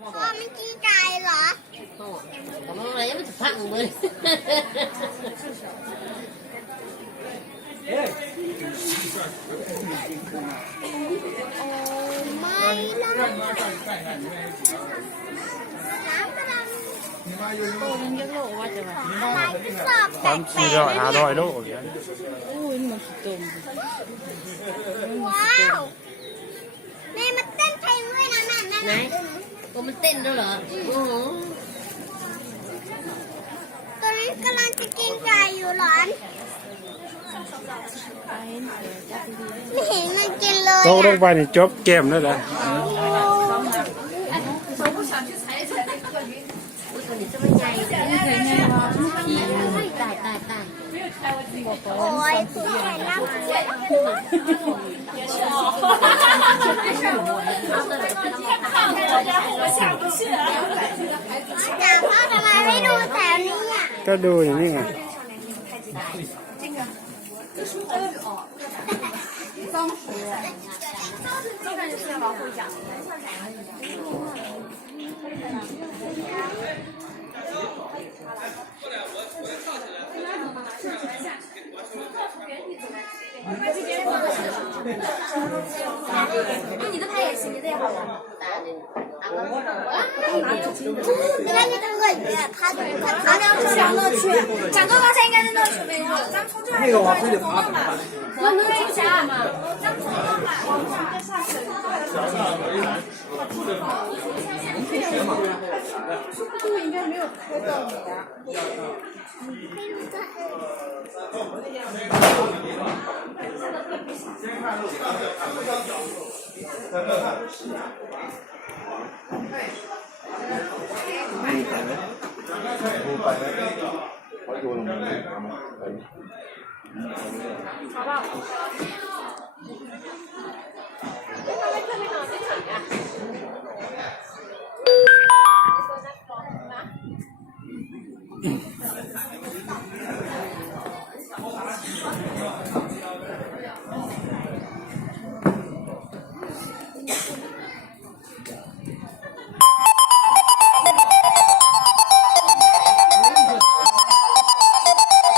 พ่อไม่กินไก่เหรอทำอะไรมันจะพังเลยโอ้ไม่นะโตมันยังโลว่าจะความ400-500 โลเนี่ยอุ้ยมันตุ่มว้าวแม่มันเต้นเพลงด้วยนะแม่ไหนตัวมันเต้นด้วยเหรอโอ้โหตัวนี้กำลังจะกินไก่อยู่หรอไม่เห็นมันกินเลยตกลงไปนี่จบเกมแล้วนะโอ้ยตัวใหญ่น่ากลัวแต่พ่อทำไมไม่ดูแถวนี้อ่ะก็ดูอย่างนี้ไง你的拍也行，你的也好看。原来你这鳄鱼，它爬梁是小乐趣，长高高才应该是乐趣没错。咱们从这儿那个往上就爬嘛，我能追下嘛？咱们从这儿往上再下去。速度应该没有拍到你啊。好不好？